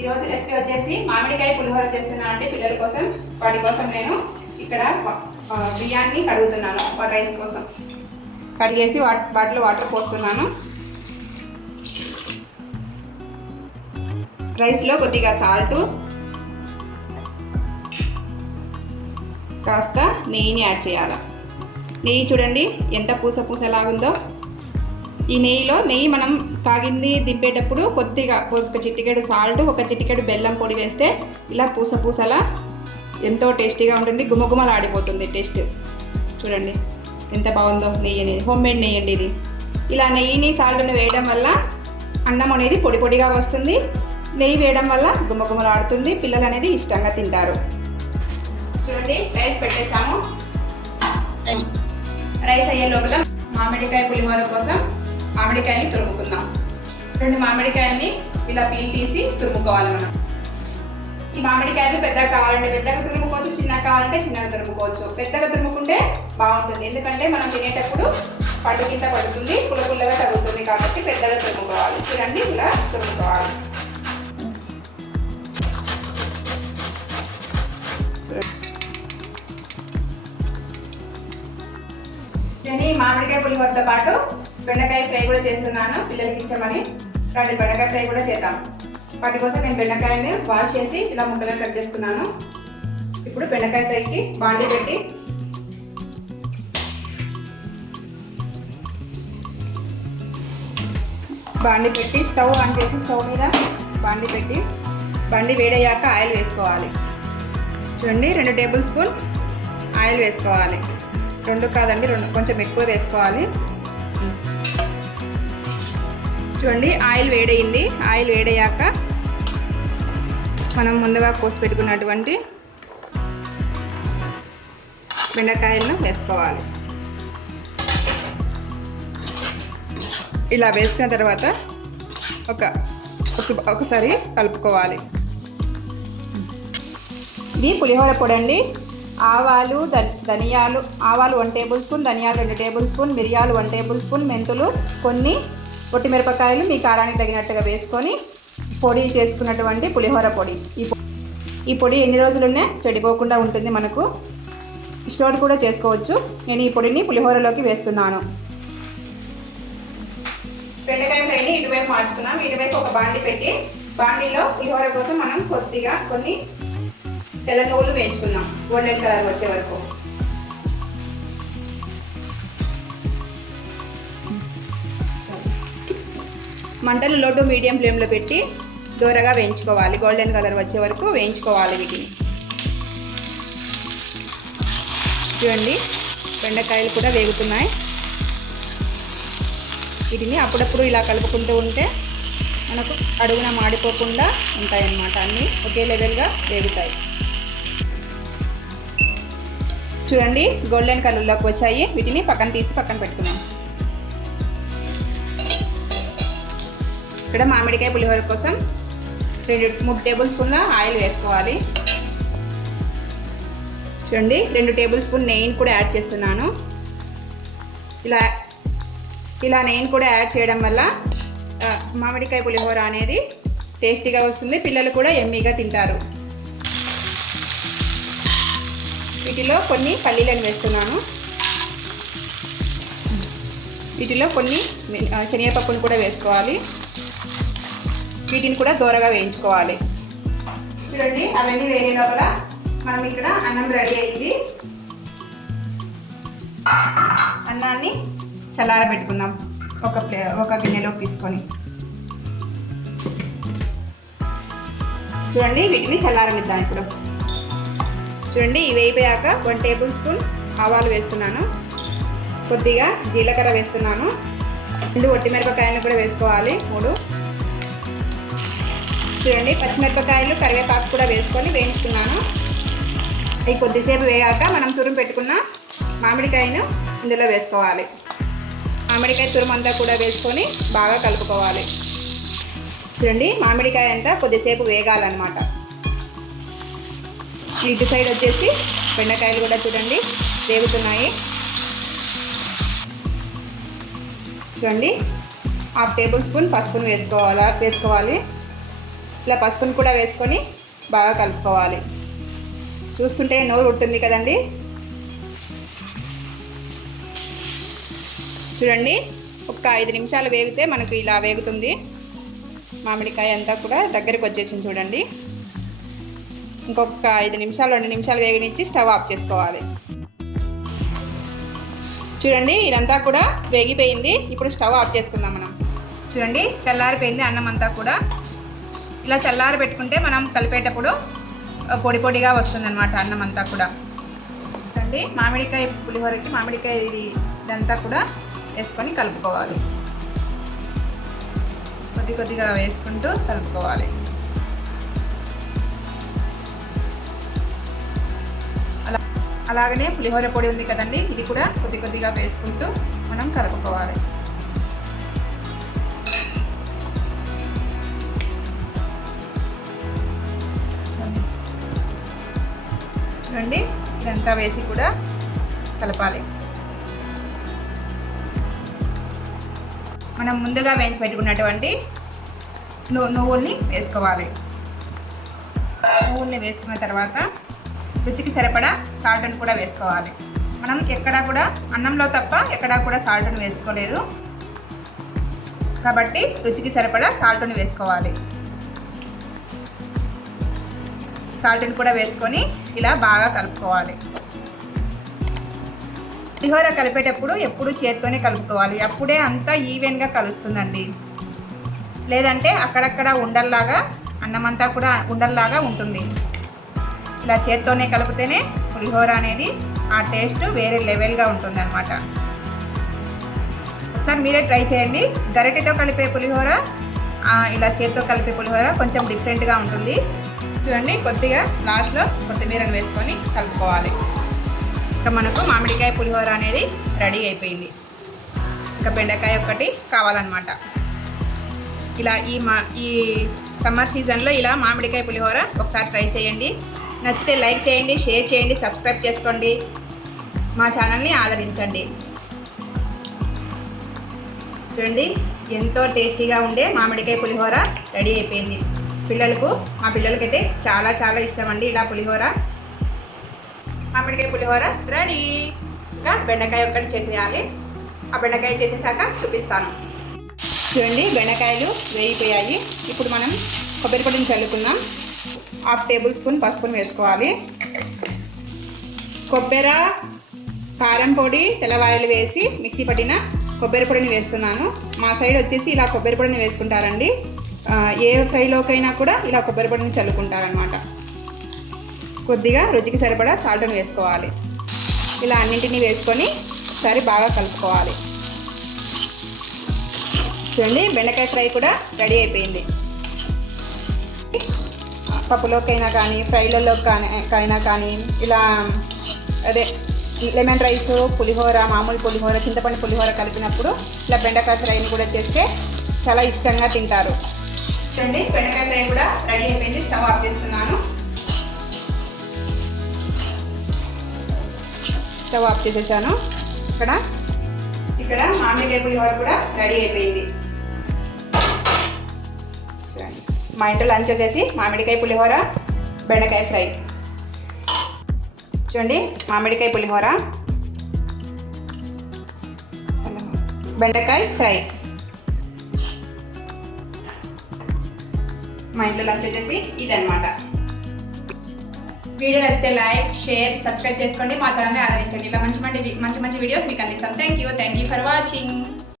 ఈరోజు రెసిపీ వచ్చేసి మామిడికాయ పులిహోర చేస్తున్నాను అండి పిల్లల కోసం. వాటి కోసం నేను ఇక్కడ బియ్యాన్ని కడుగుతున్నాను రైస్ కోసం. కడిగేసి వాట్ వాటిలో వాటర్ పోస్తున్నాను. రైస్లో కొద్దిగా సాల్టు కాస్త నెయ్యిని యాడ్ చేయాలి. నెయ్యి చూడండి ఎంత పూస పూసలాగుందో. ఈ నెయ్యిలో నెయ్యి మనం కాగింది దింపేటప్పుడు కొద్దిగా ఒక చిటికెడు సాల్ట్ ఒక చిటికెడు బెల్లం పొడి వేస్తే ఇలా పూస పూసలా ఎంతో టేస్టీగా ఉంటుంది గుమగుమలు ఆడిపోతుంది టేస్ట్. చూడండి ఎంత బాగుందో నెయ్యి అనేది హోమ్ మేడ్ నెయ్యి అండి ఇది. ఇలా నెయ్యిని సాల్ట్ని వేయడం వల్ల అన్నం అనేది పొడి పొడిగా వస్తుంది నెయ్యి వేయడం వల్ల గుమగుమలు ఆడుతుంది పిల్లలు అనేది ఇష్టంగా తింటారు. చూడండి రైస్ పెట్టేసాము రైస్ అయ్యే లోపల మామిడికాయ పులిహోర కోసం మామిడికాయని తురుముకుందాం. రెండు మామిడికాయల్ని ఇలా పీల్ తీసి తురుముకోవాలి మనం. ఈ మామిడికాయలు పెద్దగా కావాలంటే పెద్దగా తురుముకోవచ్చు చిన్నగా కావాలంటే చిన్నగా తురుముకోవచ్చు. పెద్దగా తురుముకుంటే బాగుంటుంది. ఎందుకంటే మనం తినేటప్పుడు పట్టు కింద పడుతుంది పుల్ల పుల్లగా తగ్గుతుంది కాబట్టి పెద్దగా తురుముకోవాలి. చూడండి ఇలా తురుముకోవాలి. చూడండి ఈ మామిడికాయ పులిహోరతో పాటు బెండకాయ ఫ్రై కూడా చేస్తున్నాను పిల్లలకి ఇష్టమని. రండి బెండకాయ ఫ్రై కూడా చేద్దాం. వాటి కోసం నేను బెండకాయని వాష్ చేసి ఇలా ముక్కలుగా కట్ చేసుకున్నాను. ఇప్పుడు బెండకాయ ఫ్రైకి బాండి పెట్టి బాండి పెట్టి స్టవ్ ఆన్ చేసి స్టవ్ మీద బాండి పెట్టి బండి వేడయ్యాక ఆయిల్ వేసుకోవాలి. చూడండి రెండు టేబుల్ స్పూన్ ఆయిల్ వేసుకోవాలి. రెండు కాదండి రెండు కొంచెం ఎక్కువ వేసుకోవాలి. చూడండి ఆయిల్ వేడయింది. ఆయిల్ వేడయ్యాక మనం ముందుగా కోసి పెట్టుకున్నటువంటి బెండకాయలను వేసుకోవాలి. ఇలా వేసుకున్న తర్వాత ఒక ఒకసారి కలుపుకోవాలి. ఇది పులిహోర పొడి అండి ఆవాలు ధనియాలు ఆవాలు వన్ టేబుల్ స్పూన్ ధనియాలు రెండు టేబుల్ స్పూన్ మిరియాలు వన్ టేబుల్ స్పూన్ మెంతులు కొన్ని పొట్టి మిరపకాయలు మీ కారానికి తగినట్టుగా వేసుకొని పొడి చేసుకున్నటువంటి పులిహోర పొడి. ఈ ఈ పొడి ఎన్ని రోజులున్నా చెడిపోకుండా ఉంటుంది మనకు. స్టోర్ కూడా చేసుకోవచ్చు. నేను ఈ పొడిని పులిహోరలోకి వేస్తున్నాను. బెండకాయ ఫ్రైని ఇటువైపు మార్చుకున్నాం. ఇటువైపు ఒక బాండి పెట్టి బాండీలో పులిహోర కోసం మనం కొద్దిగా కొన్ని తెల్ల నువ్వులు వేయించుకున్నాం. గోల్డెన్ కలర్ వచ్చే వరకు. మంటలు లో మీడియం ఫ్లేమ్లో పెట్టి దూరగా వేయించుకోవాలి. గోల్డెన్ కలర్ వచ్చే వరకు వేయించుకోవాలి వీటిని. చూడండి బెండకాయలు కూడా వేగుతున్నాయి. వీటిని అప్పుడప్పుడు ఇలా కలుపుకుంటూ ఉంటే మనకు అడుగున మాడిపోకుండా ఉంటాయన్నమాట. అన్నీ ఒకే లెవెల్గా వేగుతాయి. చూడండి గోల్డెన్ కలర్లోకి వచ్చాయి. వీటిని పక్కన తీసి పక్కన పెట్టుకున్నాం ఇక్కడ మామిడికాయ పులిహోర కోసం రెండు మూడు టేబుల్ స్పూన్ల ఆయిల్ వేసుకోవాలి. చూడండి రెండు టేబుల్ స్పూన్ నెయ్యిని కూడా యాడ్ చేస్తున్నాను. ఇలా ఇలా నెయ్యిని కూడా యాడ్ చేయడం వల్ల మామిడికాయ పులిహోర అనేది టేస్టీగా వస్తుంది. పిల్లలు కూడా ఎమ్మీగా తింటారు. వీటిలో కొన్ని పల్లీలను వేస్తున్నాను. వీటిలో కొన్ని మె- శనగపప్పును కూడా వేసుకోవాలి. వీటిని కూడా దూరగా వేయించుకోవాలి. చూడండి అవన్నీ వేరే లోపల మనం ఇక్కడ అన్నం రెడీ అయింది. అన్నాన్ని చల్లారబెట్టుకుందాం ఒక ప్లే ఒక గిన్నెలోకి తీసుకొని. చూడండి వీటిని చల్లారనిద్దాం ఇప్పుడు. చూడండి ఇవి అయిపోయాక వన్ టేబుల్ స్పూన్ ఆవాలు వేస్తున్నాను. కొద్దిగా జీలకర్ర వేస్తున్నాను. రెండు ఒట్టిమిరపకాయలను కూడా వేసుకోవాలి. మూడు చూడండి పచ్చిమిరపకాయలు కరివేపాకు కూడా వేసుకొని వేయించుకున్నాను. అవి కొద్దిసేపు వేగాక మనం తురుము పెట్టుకున్న మామిడికాయను ఇందులో వేసుకోవాలి. మామిడికాయ తురుము అంతా కూడా వేసుకొని బాగా కలుపుకోవాలి. చూడండి మామిడికాయ అంతా కొద్దిసేపు వేగాలన్నమాట. ఇటు సైడ్ వచ్చేసి బెండకాయలు కూడా చూడండి వేగుతున్నాయి. చూడండి హాఫ్ టేబుల్ స్పూన్ పసుపును వేసుకోవాలా వేసుకోవాలి. ఇలా పసుపుని కూడా వేసుకొని బాగా కలుపుకోవాలి. చూస్తుంటే నోరు ఉంటుంది కదండి? చూడండి ఒక ఐదు నిమిషాలు వేగితే మనకు ఇలా వేగుతుంది. మామిడికాయ అంతా కూడా దగ్గరికి వచ్చేసింది చూడండి. ఇంకొక ఐదు నిమిషాలు రెండు నిమిషాలు వేగనిచ్చి స్టవ్ ఆఫ్ చేసుకోవాలి. చూడండి ఇదంతా కూడా వేగిపోయింది. ఇప్పుడు స్టవ్ ఆఫ్ చేసుకుందాం మనం. చూడండి చల్లారిపోయింది అన్నం అంతా కూడా. ఇలా చల్లారి పెట్టుకుంటే మనం కలిపేటప్పుడు పొడి పొడిగా వస్తుందన్నమాట అన్నం అంతా కూడా. అండి మామిడికాయ పులిహోర వచ్చి మామిడికాయ ఇది ఇదంతా కూడా వేసుకొని కలుపుకోవాలి. కొద్ది కొద్దిగా వేసుకుంటూ కలుపుకోవాలి. అలా అలాగనే పులిహోర పొడి ఉంది కదండి ఇది కూడా కొద్ది కొద్దిగా వేసుకుంటూ మనం కలుపుకోవాలి. రండి ఇదంతా వేసి కూడా కలపాలి. మనం ముందుగా వేయించి పెట్టుకున్నటువంటి ను నువ్వుల్ని వేసుకోవాలి. నువ్వుల్ని వేసుకున్న తర్వాత రుచికి సరిపడా సాల్ట్ని కూడా వేసుకోవాలి. మనం ఎక్కడా కూడా అన్నంలో తప్ప ఎక్కడా కూడా సాల్ట్ని వేసుకోలేదు. కాబట్టి రుచికి సరిపడా సాల్ట్ని వేసుకోవాలి. సాల్ట్ని కూడా వేసుకొని ఇలా బాగా కలుపుకోవాలి. పులిహోర కలిపేటప్పుడు ఎప్పుడు చేత్తోనే కలుపుకోవాలి. అప్పుడే అంతా ఈవెన్గా కలుస్తుందండి. లేదంటే అక్కడక్కడ ఉండల్లాగా అన్నమంతా కూడా ఉండల్లాగా ఉంటుంది. ఇలా చేత్తోనే కలిపితేనే పులిహోర అనేది ఆ టేస్ట్ వేరే లెవెల్గా ఉంటుంది అనమాట ఒకసారి మీరే ట్రై చేయండి. గరిటెతో కలిపే పులిహోర ఇలా చేత్తో కలిపే పులిహోర కొంచెం డిఫరెంట్గా ఉంటుంది. చూడండి కొద్దిగా లాస్ట్లో కొత్తిమీరను వేసుకొని కలుపుకోవాలి. ఇంకా మనకు మామిడికాయ పులిహోర అనేది రెడీ అయిపోయింది. ఇంకా బెండకాయ ఒకటి కావాలన్నమాట. ఇలా ఈ మా ఈ సమ్మర్ సీజన్లో ఇలా మామిడికాయ పులిహోర ఒకసారి ట్రై చేయండి. నచ్చితే లైక్ చేయండి షేర్ చేయండి సబ్స్క్రైబ్ చేసుకోండి. మా ఛానల్ని ఆదరించండి. చూడండి ఎంతో టేస్టీగా ఉండే మామిడికాయ పులిహోర రెడీ అయిపోయింది. పిల్లలకు మా పిల్లలకైతే చాలా చాలా ఇష్టం అండి ఇలా పులిహోర. మామిడికాయ పులిహోర రెడీ. ఇంకా బెండకాయ ఒక్కటి చేసేయాలి. ఆ బెండకాయ చేసేసాక చూపిస్తాను. చూడండి బెండకాయలు వేగిపోయాయి. ఇప్పుడు మనం కొబ్బరి పొడిని చల్లుకుందాం. హాఫ్ టేబుల్ స్పూన్ పసుపుని వేసుకోవాలి. కొబ్బరి కారం పొడి తెల్లవాయలు వేసి మిక్సీ పట్టిన కొబ్బరి పొడిని వేస్తున్నాను. మా సైడ్ వచ్చేసి ఇలా కొబ్బరి పొడిని వేసుకుంటారండి. ఏ ఫ్రైలోకైనా కూడా ఇలా కొబ్బరి పొడిని చల్లుకుంటారనమాట కొద్దిగా రుచికి సరిపడా సాల్ట్ని వేసుకోవాలి. ఇలా అన్నింటినీ వేసుకొని ఒకసారి బాగా కలుపుకోవాలి. చూడండి బెండకాయ ఫ్రై కూడా రెడీ అయిపోయింది. పప్పులోకైనా కానీ ఫ్రైలలో కానీ కానీ ఇలా అదే లెమన్ రైస్ పులిహోర మామూలు పులిహోర చింతపండు పులిహోర కలిపినప్పుడు ఇలా బెండకాయ ఫ్రైని కూడా చేస్తే చాలా ఇష్టంగా తింటారు. చూడండి బెండకాయ ఫ్రై కూడా రెడీ అయిపోయింది స్టవ్ ఆఫ్ చేస్తున్నాను. స్టవ్ ఆఫ్ చేసేసాను. ఇక్కడ ఇక్కడ మామిడికాయ పులిహోర కూడా రెడీ అయిపోయింది. చూడండి మా ఇంట్లో లంచ్ వచ్చేసి మామిడికాయ పులిహోర బెండకాయ ఫ్రై. చూడండి మామిడికాయ పులిహోర. బెండకాయ ఫ్రై. మా ఇంట్లో లంచ్ వచ్చేసి ఇదన్నమాట. వీడియో నచ్చితే లైక్ షేర్ సబ్స్క్రైబ్ చేసుకోండి. మా ఛానల్ని ఆదరించండి. ఇలా మంచి మంచి మంచి మంచి వీడియోస్ మీకు అందిస్తాం. Thank you thank you for watching